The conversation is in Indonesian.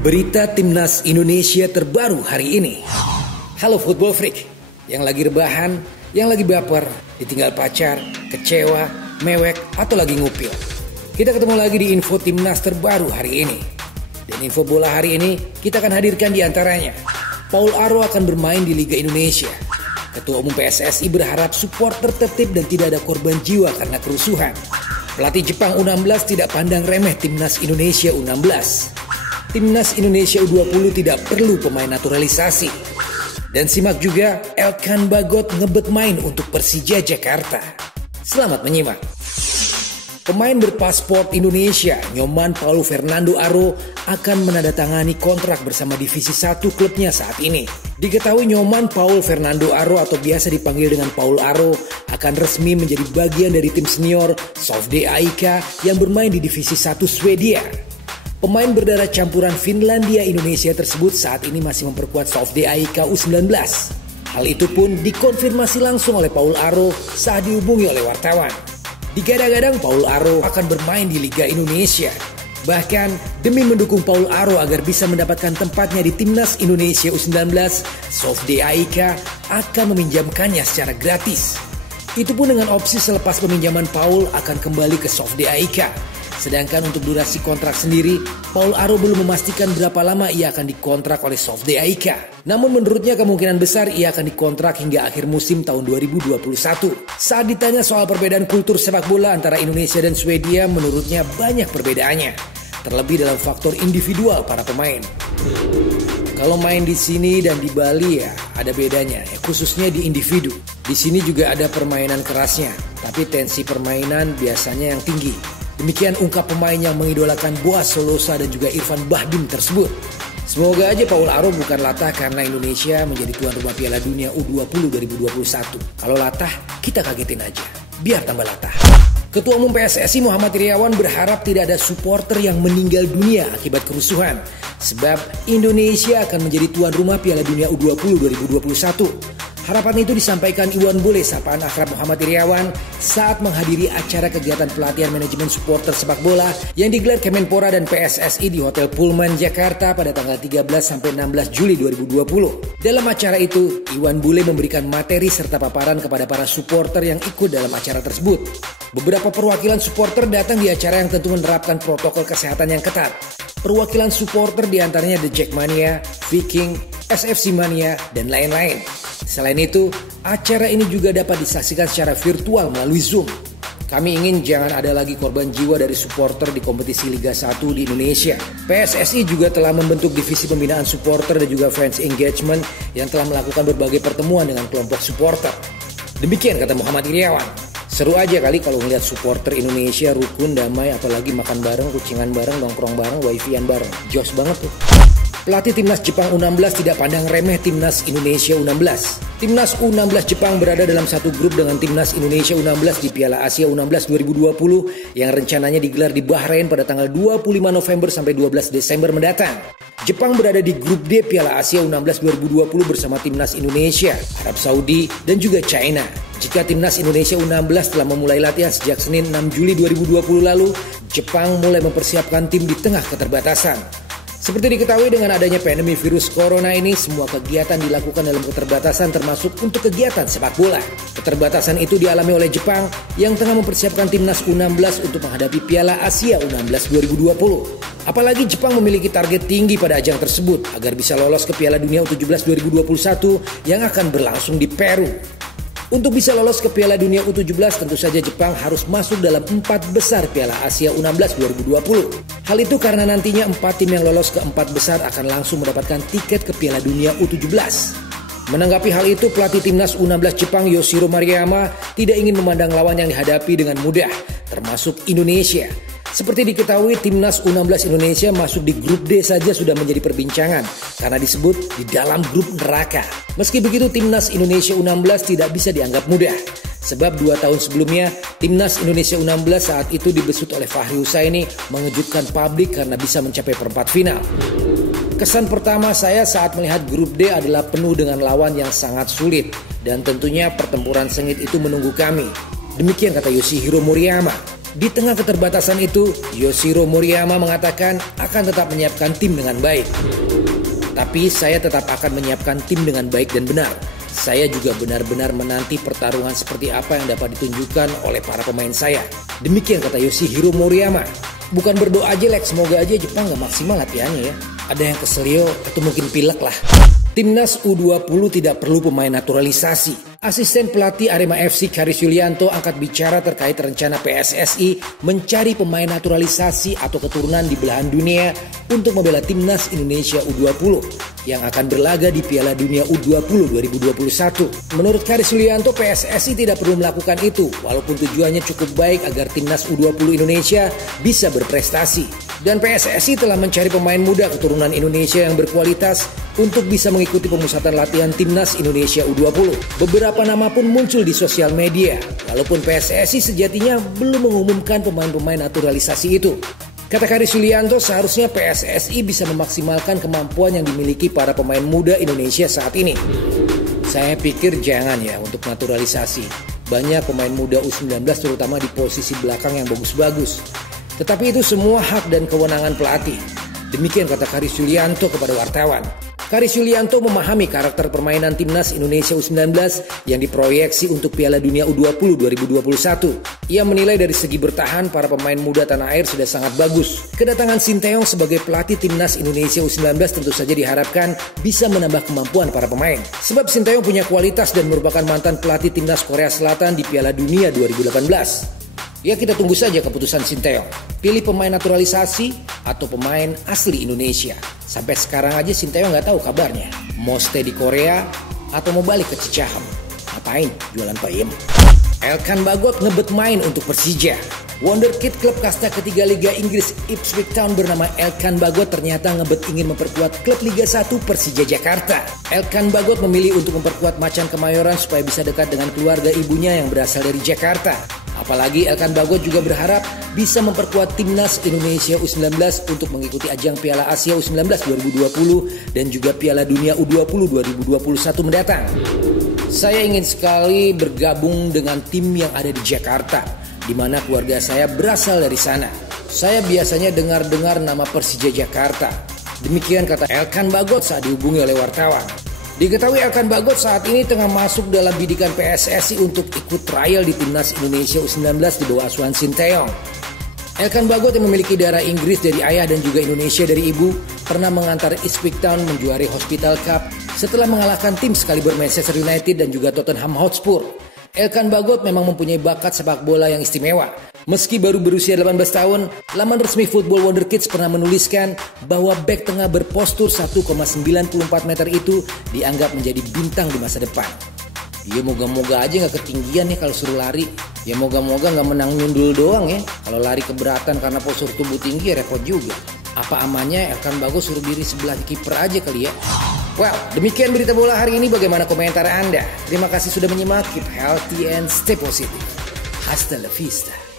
Berita Timnas Indonesia terbaru hari ini. Halo football freak, yang lagi rebahan, yang lagi baper, ditinggal pacar, kecewa, mewek, atau lagi ngupil. Kita ketemu lagi di info Timnas terbaru hari ini. Dan info bola hari ini kita akan hadirkan di antaranya. Paul Aro akan bermain di Liga Indonesia. Ketua Umum PSSI berharap supporter tertib dan tidak ada korban jiwa karena kerusuhan. Pelatih Jepang U16 tidak pandang remeh Timnas Indonesia U16. Timnas Indonesia U20 tidak perlu pemain naturalisasi. Dan simak juga Elkan Bagot ngebet main untuk Persija Jakarta. Selamat menyimak. Pemain berpasport Indonesia, Nyoman Paulo Fernando Aro, akan menandatangani kontrak bersama Divisi 1 klubnya saat ini. Diketahui Nyoman Paulo Fernando Aro atau biasa dipanggil dengan Paul Aro akan resmi menjadi bagian dari tim senior Sofde AIK yang bermain di Divisi 1 Swedia. Pemain berdarah campuran Finlandia Indonesia tersebut saat ini masih memperkuat Sofde AIK U19. Hal itu pun dikonfirmasi langsung oleh Paul Aro saat dihubungi oleh wartawan. Digadang-gadang Paul Aro akan bermain di Liga Indonesia. Bahkan demi mendukung Paul Aro agar bisa mendapatkan tempatnya di Timnas Indonesia U19, Sofde AIK akan meminjamkannya secara gratis. Itu pun dengan opsi selepas peminjaman Paul akan kembali ke Sofde AIK. Sedangkan untuk durasi kontrak sendiri, Paul Aro belum memastikan berapa lama ia akan dikontrak oleh Sofde AIK. Namun menurutnya kemungkinan besar ia akan dikontrak hingga akhir musim tahun 2021. Saat ditanya soal perbedaan kultur sepak bola antara Indonesia dan Swedia, menurutnya banyak perbedaannya. Terlebih dalam faktor individual para pemain. Kalau main di sini dan di Bali ya ada bedanya, ya, khususnya di individu. Di sini juga ada permainan kerasnya, tapi tensi permainan biasanya yang tinggi. Demikian ungkap pemain yang mengidolakan Boas Solosa dan juga Irfan Bahdim tersebut. Semoga aja Paul Aro bukan latah karena Indonesia menjadi tuan rumah Piala Dunia U20 2021. Kalau latah, kita kagetin aja. Biar tambah latah. Ketua Umum PSSI Muhammad Iryawan berharap tidak ada supporter yang meninggal dunia akibat kerusuhan. Sebab Indonesia akan menjadi tuan rumah Piala Dunia U20 2021. Harapan itu disampaikan Iwan Bule, sapaan akrab Muhammad Iryawan, saat menghadiri acara kegiatan pelatihan manajemen supporter sepak bola yang digelar Kemenpora dan PSSI di Hotel Pullman, Jakarta pada tanggal 13-16 Juli 2020. Dalam acara itu, Iwan Bule memberikan materi serta paparan kepada para supporter yang ikut dalam acara tersebut. Beberapa perwakilan supporter datang di acara yang tentu menerapkan protokol kesehatan yang ketat. Perwakilan supporter diantaranya The Jackmania, Viking, SFC Mania, dan lain-lain. Selain itu, acara ini juga dapat disaksikan secara virtual melalui Zoom. Kami ingin jangan ada lagi korban jiwa dari supporter di kompetisi Liga 1 di Indonesia. PSSI juga telah membentuk divisi pembinaan supporter dan juga fans engagement yang telah melakukan berbagai pertemuan dengan kelompok supporter. Demikian kata Muhammad Iryawan. Seru aja kali kalau melihat supporter Indonesia rukun, damai, apalagi makan bareng, kucingan bareng, nongkrong bareng, wifi-an bareng. Jos banget tuh. Pelatih Timnas Jepang U16 tidak pandang remeh Timnas Indonesia U16. Timnas U16 Jepang berada dalam satu grup dengan Timnas Indonesia U16 di Piala Asia U16 2020 yang rencananya digelar di Bahrain pada tanggal 25 November sampai 12 Desember mendatang. Jepang berada di grup D Piala Asia U16 2020 bersama Timnas Indonesia, Arab Saudi, dan juga China. Jika Timnas Indonesia U16 telah memulai latihan sejak Senin 6 Juli 2020 lalu, Jepang mulai mempersiapkan tim di tengah keterbatasan. Seperti diketahui dengan adanya pandemi virus corona ini, semua kegiatan dilakukan dalam keterbatasan termasuk untuk kegiatan sepak bola. Keterbatasan itu dialami oleh Jepang yang tengah mempersiapkan Timnas U16 untuk menghadapi Piala Asia U16 2020. Apalagi Jepang memiliki target tinggi pada ajang tersebut agar bisa lolos ke Piala Dunia U17 2021 yang akan berlangsung di Peru. Untuk bisa lolos ke Piala Dunia U17 tentu saja Jepang harus masuk dalam 4 besar Piala Asia U16 2020. Hal itu karena nantinya 4 tim yang lolos ke 4 besar akan langsung mendapatkan tiket ke Piala Dunia U17. Menanggapi hal itu, pelatih Timnas U16 Jepang Yoshiro Maruyama tidak ingin memandang lawan yang dihadapi dengan mudah, termasuk Indonesia. Seperti diketahui, Timnas U16 Indonesia masuk di grup D saja sudah menjadi perbincangan karena disebut di dalam grup neraka. Meski begitu, Timnas Indonesia U16 tidak bisa dianggap mudah. Sebab 2 tahun sebelumnya, Timnas Indonesia U16 saat itu dibesut oleh Fahri Husaini mengejutkan publik karena bisa mencapai perempat final. Kesan pertama saya saat melihat grup D adalah penuh dengan lawan yang sangat sulit dan tentunya pertempuran sengit itu menunggu kami. Demikian kata Yoshihiro Maruyama. Di tengah keterbatasan itu, Yoshiro Moriyama mengatakan akan tetap menyiapkan tim dengan baik. Tapi saya tetap akan menyiapkan tim dengan baik dan benar. Saya juga benar-benar menanti pertarungan seperti apa yang dapat ditunjukkan oleh para pemain saya. Demikian kata Yoshihiro Moriyama. Bukan berdoa aja Lex, semoga aja Jepang gak maksimal latihannya ya. Ada yang keselio atau mungkin pilek lah. Timnas U20 tidak perlu pemain naturalisasi. Asisten pelatih Arema FC Karis Yulianto angkat bicara terkait rencana PSSI mencari pemain naturalisasi atau keturunan di belahan dunia untuk membela Timnas Indonesia U20 yang akan berlaga di Piala Dunia U20 2021. Menurut Karis Yulianto, PSSI tidak perlu melakukan itu walaupun tujuannya cukup baik agar Timnas U20 Indonesia bisa berprestasi. Dan PSSI telah mencari pemain muda keturunan Indonesia yang berkualitas untuk bisa mengikuti pemusatan latihan Timnas Indonesia U20. Beberapa nama pun muncul di sosial media, walaupun PSSI sejatinya belum mengumumkan pemain-pemain naturalisasi itu. Kata Karis Yulianto, seharusnya PSSI bisa memaksimalkan kemampuan yang dimiliki para pemain muda Indonesia saat ini. Saya pikir jangan ya untuk naturalisasi. Banyak pemain muda U19 terutama di posisi belakang yang bagus-bagus. Tetapi itu semua hak dan kewenangan pelatih. Demikian kata Karis Yulianto kepada wartawan. Karis Yulianto memahami karakter permainan Timnas Indonesia U19 yang diproyeksi untuk Piala Dunia U20 2021. Ia menilai dari segi bertahan para pemain muda tanah air sudah sangat bagus. Kedatangan Sinteyong sebagai pelatih Timnas Indonesia U19 tentu saja diharapkan bisa menambah kemampuan para pemain. Sebab Sinteyong punya kualitas dan merupakan mantan pelatih Timnas Korea Selatan di Piala Dunia 2018. Ya, kita tunggu saja keputusan Sinteyong. Pilih pemain naturalisasi atau pemain asli Indonesia. Sampai sekarang aja Sinteyong nggak tahu kabarnya. Mau stay di Korea atau mau balik ke Cicahem. Ngapain jualan payem? Elkan Bagot ngebet main untuk Persija. Wonderkid klub kasta ketiga Liga Inggris Ipswich Town bernama Elkan Bagot ternyata ngebet ingin memperkuat klub Liga 1 Persija Jakarta. Elkan Bagot memilih untuk memperkuat Macan Kemayoran supaya bisa dekat dengan keluarga ibunya yang berasal dari Jakarta. Apalagi Elkan Bagot juga berharap bisa memperkuat Timnas Indonesia U19 untuk mengikuti ajang Piala Asia U19 2020 dan juga Piala Dunia U20 2021 mendatang. Saya ingin sekali bergabung dengan tim yang ada di Jakarta, di mana keluarga saya berasal dari sana. Saya biasanya dengar-dengar nama Persija Jakarta. Demikian kata Elkan Bagot saat dihubungi oleh wartawan. Diketahui Elkan Bagot saat ini tengah masuk dalam bidikan PSSI untuk ikut trial di Timnas Indonesia U19 di bawah asuhan Sinteyong. Elkan Bagot yang memiliki darah Inggris dari ayah dan juga Indonesia dari ibu pernah mengantar Ipswich Town menjuari Hospital Cup setelah mengalahkan tim sekaliber Manchester United dan juga Tottenham Hotspur. Elkan Bagot memang mempunyai bakat sepak bola yang istimewa. Meski baru berusia 18 tahun, laman resmi Football Wonderkids pernah menuliskan bahwa bek tengah berpostur 1,94 meter itu dianggap menjadi bintang di masa depan. Ya moga-moga aja gak ketinggian nih kalau suruh lari. Ya moga-moga gak menang nyundul doang ya. Kalau lari keberatan karena postur tubuh tinggi ya repot juga. Apa amannya Elkan Bagot suruh diri sebelah kiper aja kali ya. Well, demikian berita bola hari ini. Bagaimana komentar Anda? Terima kasih sudah menyimak. Keep healthy and stay positive. Hasta la vista.